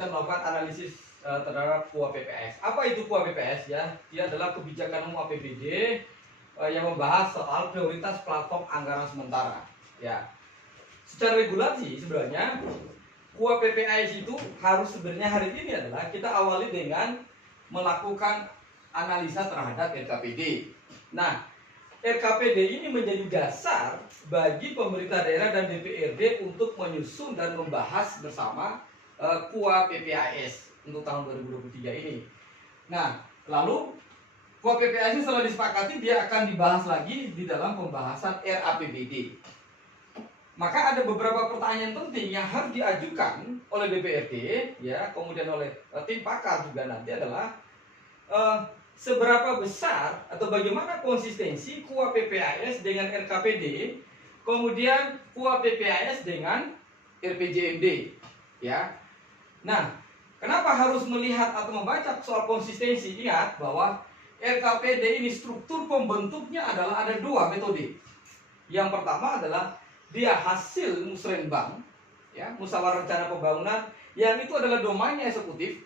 kita melakukan analisis terhadap KUA PPAS. Apa itu KUA PPAS ya? Dia adalah kebijakan umum APBD yang membahas soal prioritas platform anggaran sementara. Ya, secara regulasi sebenarnya KUA PPAS itu harus sebenarnya hari ini adalah kita awali dengan melakukan analisa terhadap RKPD. Nah, RKPD ini menjadi dasar bagi pemerintah daerah dan DPRD untuk menyusun dan membahas bersama KUA PPAS untuk tahun 2023 ini. Nah, lalu KUA PPAS ini setelah disepakati dia akan dibahas lagi di dalam pembahasan RAPBD. Maka ada beberapa pertanyaan penting yang harus diajukan oleh DPRD, ya, kemudian oleh tim pakar juga nanti adalah seberapa besar atau bagaimana konsistensi KUA PPAS dengan RKPD, kemudian KUA PPAS dengan RPJMD, ya. Nah, kenapa harus melihat atau membaca soal konsistensi? Ingat bahwa RKPD ini struktur pembentuknya adalah ada dua metode. Yang pertama adalah dia hasil musrenbang, ya, musyawarah rencana pembangunan, yang itu adalah domainnya eksekutif,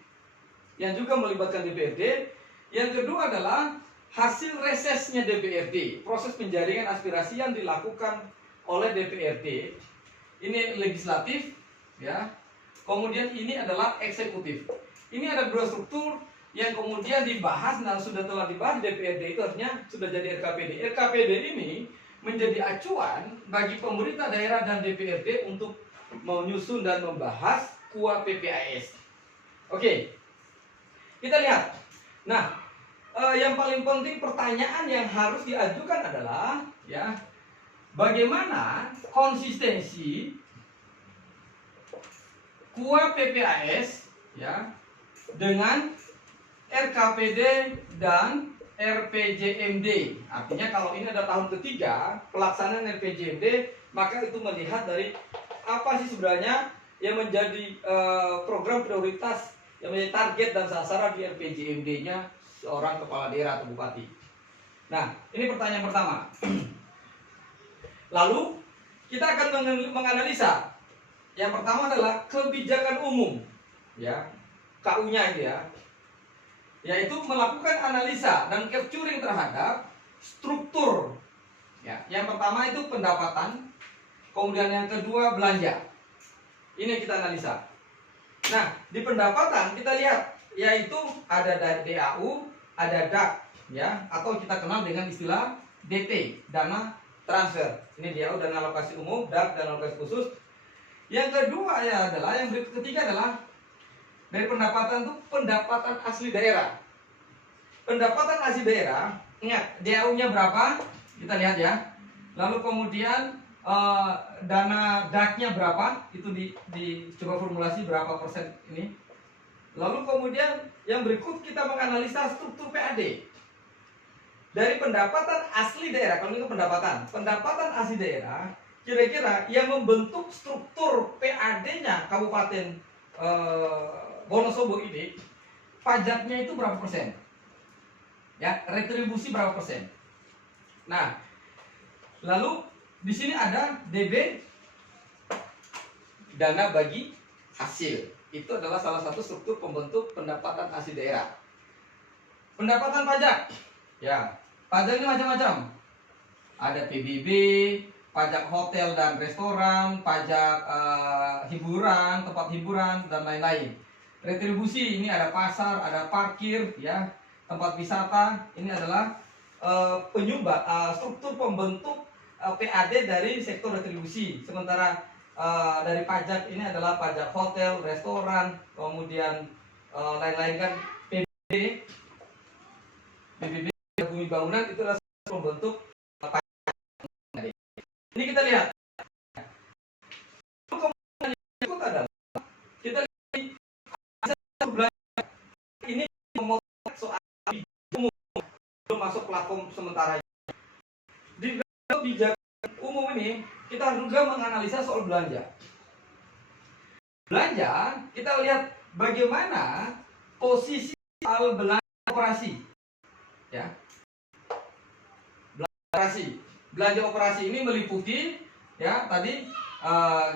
yang juga melibatkan DPRD. Yang kedua adalah hasil resesnya DPRD, proses penjaringan aspirasi yang dilakukan oleh DPRD. Ini legislatif, ya. Kemudian ini adalah eksekutif. Ini ada dua struktur yang kemudian dibahas, nah sudah telah dibahas DPRD itu artinya sudah jadi RKPD. RKPD ini menjadi acuan bagi pemerintah daerah dan DPRD untuk menyusun dan membahas KUA PPAS. Oke, kita lihat. Nah, yang paling penting pertanyaan yang harus diajukan adalah, ya, bagaimana konsistensi KUA PPAS, ya, dengan RKPD dan RPJMD. Artinya kalau ini ada tahun ketiga pelaksanaan RPJMD, maka itu melihat dari apa sih sebenarnya yang menjadi program prioritas, yang menjadi target dan sasaran di RPJMD-nya seorang kepala daerah atau bupati. Nah, ini pertanyaan pertama. Lalu kita akan menganalisa. Yang pertama adalah kebijakan umum, ya, KU-nya ini, ya, yaitu melakukan analisa dan capturing terhadap struktur. Ya, yang pertama itu pendapatan, kemudian yang kedua belanja. Ini kita analisa. Nah, di pendapatan kita lihat, yaitu ada DAU, ada DAK, ya, atau kita kenal dengan istilah DT, dana transfer. Ini DAU, dana alokasi umum, DAK, dana alokasi khusus. Yang kedua ya adalah, yang ketiga adalah dari pendapatan itu pendapatan asli daerah. Pendapatan asli daerah, ingat DAU-nya berapa? Kita lihat ya. Lalu kemudian dana DAK-nya berapa? Itu coba formulasi berapa persen ini. Lalu kemudian yang berikut kita menganalisa struktur PAD. Dari pendapatan asli daerah, kalau ini pendapatan asli daerah, kira-kira yang membentuk struktur PAD-nya Kabupaten Wonosobo ini, pajaknya itu berapa persen? Ya, retribusi berapa persen? Nah, lalu di sini ada DB, dana bagi hasil. Itu adalah salah satu struktur pembentuk pendapatan asli daerah. Pendapatan pajak, ya, pajak ini macam-macam. Ada PBB, pajak hotel dan restoran, pajak hiburan, tempat hiburan dan lain-lain. Retribusi ini ada pasar, ada parkir, ya, tempat wisata. Ini adalah penyumbang struktur pembentuk PAD dari sektor retribusi. Sementara dari pajak ini adalah pajak hotel, restoran, kemudian lain-lain kan PBB, bumi bangunan itu adalah pembentuk pajak. Ini kita lihat. Kemudian yang adalah kita lihat ini memotret soal umum belum masuk platform sementara. Di kebijakan umum ini kita juga menganalisa soal belanja. Belanja, kita lihat bagaimana posisi soal belanja operasi. Ya. Belanja operasi ini meliputi, ya, tadi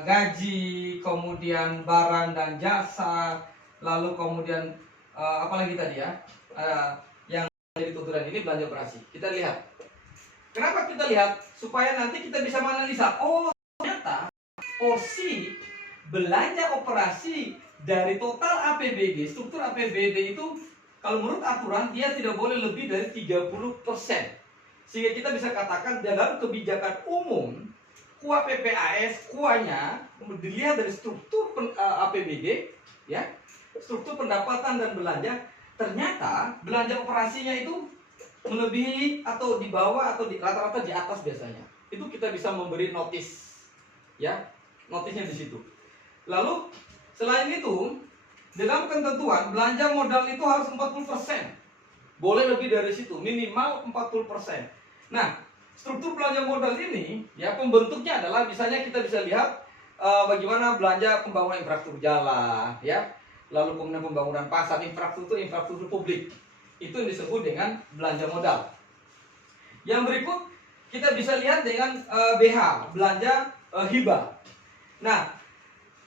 gaji, kemudian barang dan jasa, lalu kemudian apalagi tadi ya, yang jadi tuntunan ini belanja operasi. Kita lihat. Kenapa kita lihat? Supaya nanti kita bisa menganalisa. Oh, ternyata porsi belanja operasi dari total APBD, struktur APBD itu kalau menurut aturan dia tidak boleh lebih dari 30%. Sehingga kita bisa katakan dalam kebijakan umum KUA PPAS, KUA-nya dilihat dari struktur APBD, ya, struktur pendapatan dan belanja, ternyata belanja operasinya itu melebihi atau di bawah atau di rata-rata di atas biasanya. Itu kita bisa memberi notis, ya, notisnya di situ. Lalu selain itu, dalam ketentuan belanja modal itu harus 40%. Boleh lebih dari situ, minimal 40%. Nah, struktur belanja modal ini ya pembentuknya adalah misalnya kita bisa lihat bagaimana belanja pembangunan infrastruktur jalan, ya. Lalu kemudian pembangunan pasar, infrastruktur publik. Itu yang disebut dengan belanja modal. Yang berikut kita bisa lihat dengan BH, belanja hibah. Nah,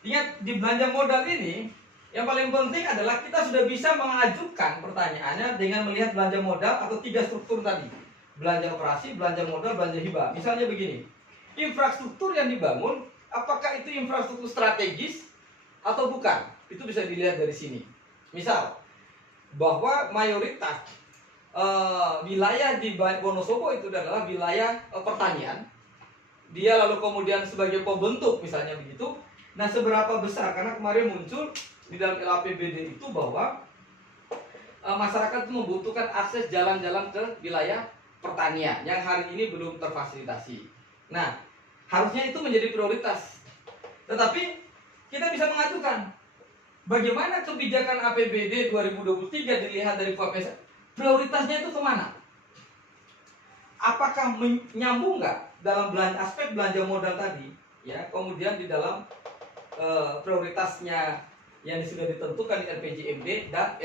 ingat di belanja modal ini yang paling penting adalah kita sudah bisa mengajukan pertanyaannya dengan melihat belanja modal atau 3 struktur tadi. Belanja operasi, belanja modal, belanja hibah. Misalnya begini, infrastruktur yang dibangun, apakah itu infrastruktur strategis atau bukan? Itu bisa dilihat dari sini. Misal, bahwa mayoritas wilayah di Wonosobo itu adalah wilayah pertanian. Dia lalu kemudian sebagai pembentuk misalnya begitu. Nah, seberapa besar? Karena kemarin muncul di dalam LAPBD itu bahwa masyarakat itu membutuhkan akses jalan-jalan ke wilayah pertanian yang hari ini belum terfasilitasi. Nah, harusnya itu menjadi prioritas. Tetapi kita bisa mengajukan bagaimana kebijakan APBD 2023 dilihat dari KUAP, prioritasnya itu kemana? Apakah menyambung nggak dalam aspek belanja modal tadi? Ya, kemudian di dalam prioritasnya yang sudah ditentukan di RPJMD dan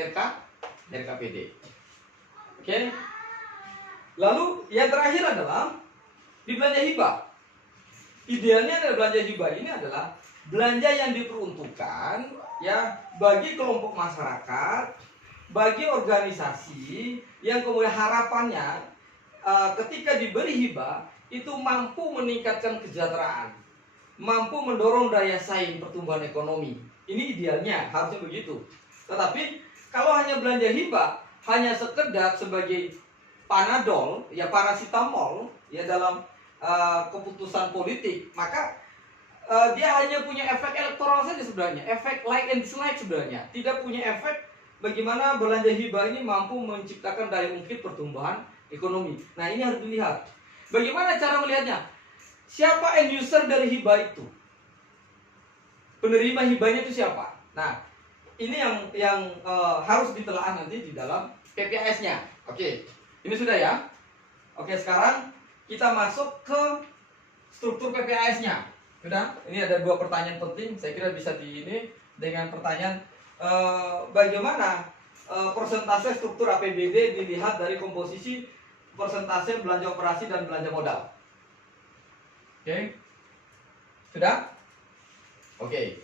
RKPD. Oke. Lalu yang terakhir adalah di belanja hibah. Idealnya adalah belanja hibah ini adalah belanja yang diperuntukkan ya bagi kelompok masyarakat, bagi organisasi yang kemudian harapannya ketika diberi hibah itu mampu meningkatkan kesejahteraan, mampu mendorong daya saing pertumbuhan ekonomi. Ini idealnya harusnya begitu. Tetapi kalau hanya belanja hibah hanya sekedar sebagai panadol ya paracetamol ya dalam keputusan politik, maka dia hanya punya efek elektoral saja sebenarnya, efek like and dislike sebenarnya, tidak punya efek bagaimana belanja hibah ini mampu menciptakan daya ungkit pertumbuhan ekonomi. Nah, ini harus dilihat. Bagaimana cara melihatnya? Siapa end user dari hibah itu? Penerima hibahnya itu siapa? Nah, ini yang harus ditelaah nanti di dalam PPAS-nya. Oke, ini sudah ya. Oke, sekarang kita masuk ke struktur PPAS-nya. Sudah, ini ada 2 pertanyaan penting. Saya kira bisa ini dengan pertanyaan bagaimana persentase struktur APBD dilihat dari komposisi persentase belanja operasi dan belanja modal. Oke, sudah? Oke.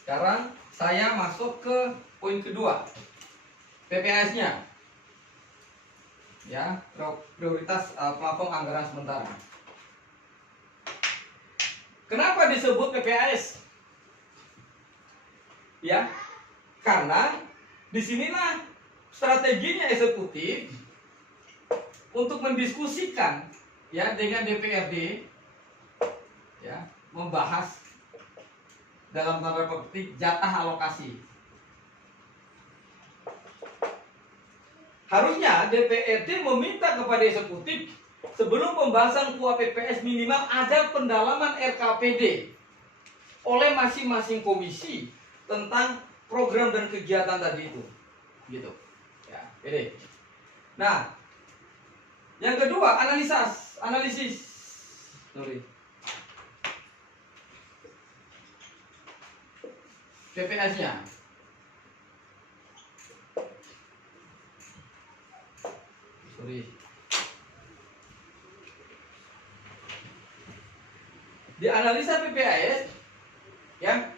Sekarang saya masuk ke poin kedua, PPAS-nya. Ya, prioritas plafon anggaran sementara. Kenapa disebut PPAS? Ya, karena disinilah strateginya eksekutif untuk mendiskusikan ya dengan DPRD ya membahas dalam tanda petik jatah alokasi. Harusnya DPRD meminta kepada eksekutif sebelum pembahasan KUA PPS minimal ada pendalaman RKPD oleh masing-masing komisi tentang program dan kegiatan tadi itu. Gitu. Ya, ini. Nah, yang kedua analisis. Sorry. PPS-nya. Sorry. Di analisa PPAS, ya,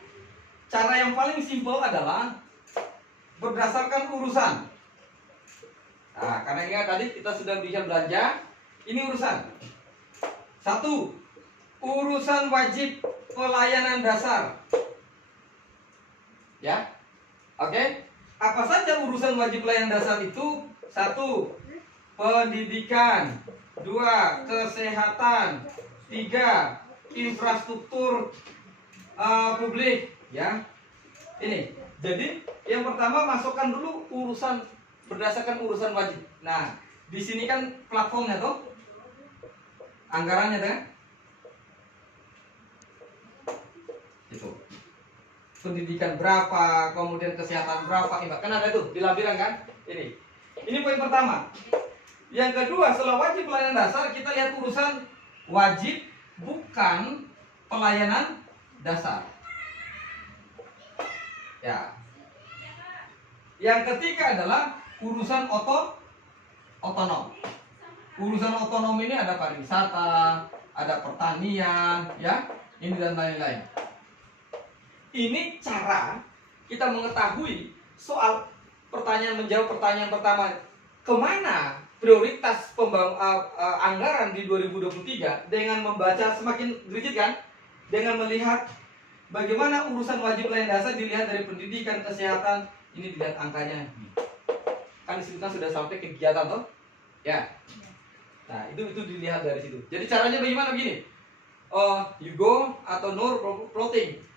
cara yang paling simpel adalah berdasarkan urusan. Nah, karena ingat tadi kita sudah bisa belanja, ini urusan. 1. Urusan wajib pelayanan dasar. Ya. Oke. Apa saja urusan wajib pelayanan dasar itu? 1. Pendidikan. 2. Kesehatan. 3. Infrastruktur publik. Ya. Ini. Jadi yang pertama masukkan dulu urusan berdasarkan urusan wajib. Nah, di sini kan platformnya tuh, anggarannya kan? Itu. Pendidikan berapa, kemudian kesehatan berapa, kan ada tuh di lampiran kan? Ini poin pertama. Yang kedua, setelah wajib pelayanan dasar, kita lihat urusan wajib bukan pelayanan dasar. Ya. Yang ketiga adalah urusan otonom. Urusan otonom ini ada pariwisata, ada pertanian, ya, ini dan lain-lain. Ini cara kita mengetahui soal menjawab pertanyaan pertama, kemana prioritas anggaran di 2023 dengan membaca semakin rigid kan, dengan melihat bagaimana urusan wajib pelayanan dasar dilihat dari pendidikan, kesehatan, ini dilihat angkanya. Kan disebutkan sudah sampai kegiatan toh, ya. Nah itu dilihat dari situ. Jadi caranya bagaimana begini? Hugo atau Nur plotting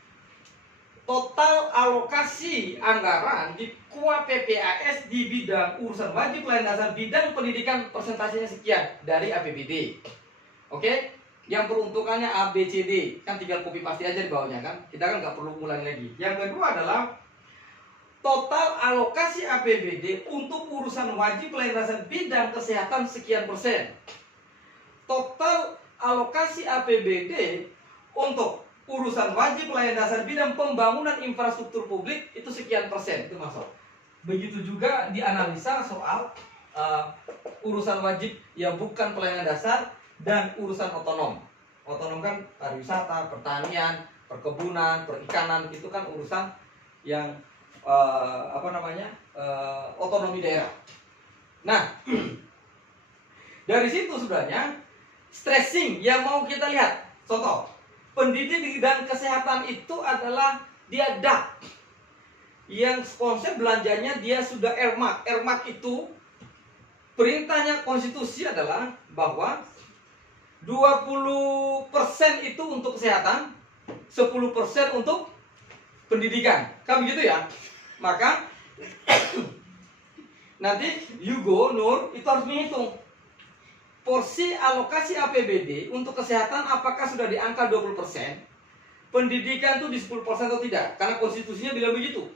total alokasi anggaran di KUA PPAS di bidang urusan wajib pelayanan dasar bidang pendidikan persentasenya sekian dari APBD. Oke? Yang peruntukannya A, B, C, D. Kan tinggal copy paste aja di bawahnya kan. Kita kan nggak perlu ngulangi lagi. Yang kedua adalah total alokasi APBD untuk urusan wajib pelayanan dasar bidang kesehatan sekian persen. Total alokasi APBD untuk urusan wajib pelayanan dasar bidang pembangunan infrastruktur publik itu sekian persen, itu masuk. Begitu juga dianalisa soal urusan wajib yang bukan pelayanan dasar dan urusan otonom. Otonom kan pariwisata, pertanian, perkebunan, perikanan, itu kan urusan yang otonomi daerah. Nah, dari situ sebenarnya stressing yang mau kita lihat. Contoh, pendidik di bidang kesehatan itu adalah dia DAK. Yang konsep belanjanya dia sudah Ermak. Ermak itu perintahnya konstitusi adalah bahwa 20% itu untuk kesehatan, 10% untuk pendidikan. Kan begitu ya? Maka nanti Hugo, Nur itu harus menghitung porsi alokasi APBD untuk kesehatan apakah sudah di angka 20%, pendidikan itu di 10% atau tidak, karena konstitusinya bilang begitu.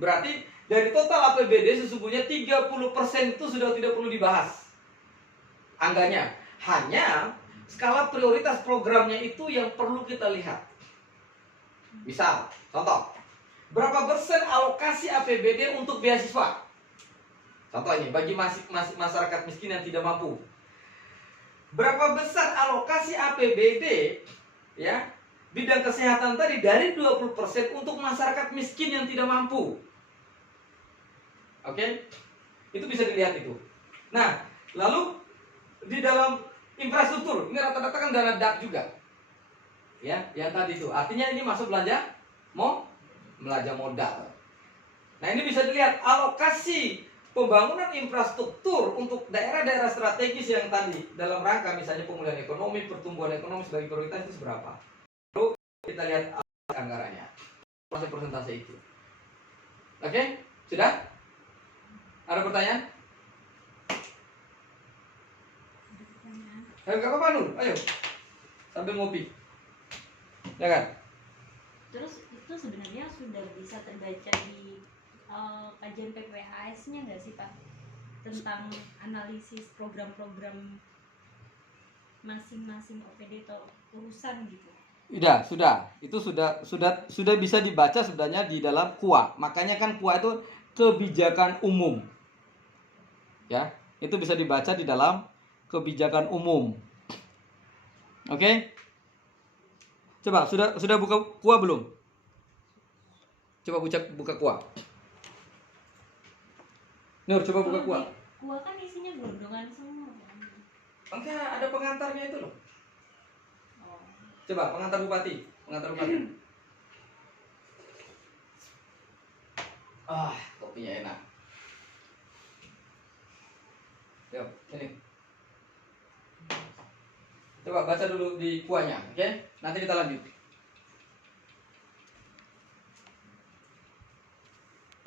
Berarti dari total APBD sesungguhnya 30% itu sudah tidak perlu dibahas anggarannya. Hanya skala prioritas programnya itu yang perlu kita lihat. Misal, contoh, berapa persen alokasi APBD untuk beasiswa? Contoh ini, bagi masyarakat miskin yang tidak mampu. Berapa besar alokasi APBD ya bidang kesehatan tadi dari 20% untuk masyarakat miskin yang tidak mampu. Oke? Itu bisa dilihat itu. Nah, lalu di dalam infrastruktur, ini rata-rata kan dana DAP juga. Ya, yang tadi itu. Artinya ini masuk belanja belanja modal. Nah, ini bisa dilihat alokasi pembangunan infrastruktur untuk daerah-daerah strategis yang tadi dalam rangka misalnya pemulihan ekonomi, pertumbuhan ekonomi sebagai prioritas itu seberapa. Lalu kita lihat anggarannya, persentase itu. Oke, sudah? Ada pertanyaan? Ayo, gak apa-apa Nur, ayo sambil ngopi, ya kan? Terus itu sebenarnya sudah bisa terbaca di kajian PPAS-nya nggak sih Pak, tentang analisis program-program masing-masing OPD atau urusan gitu? Sudah. Itu sudah bisa dibaca sebenarnya di dalam KUA. Makanya kan KUA itu kebijakan umum. Ya, itu bisa dibaca di dalam kebijakan umum. Oke? Coba sudah buka KUA belum? Coba buka KUA. Nur, coba buka Kalau kuah. di kuah kan isinya gelondongan semua kan? Enggak, ada pengantarnya itu loh. Oh. Coba pengantar bupati, pengantar bupati. Ah, kopinya enak. Yuk, ini. Coba baca dulu di kuahnya, oke? Nanti kita lanjut.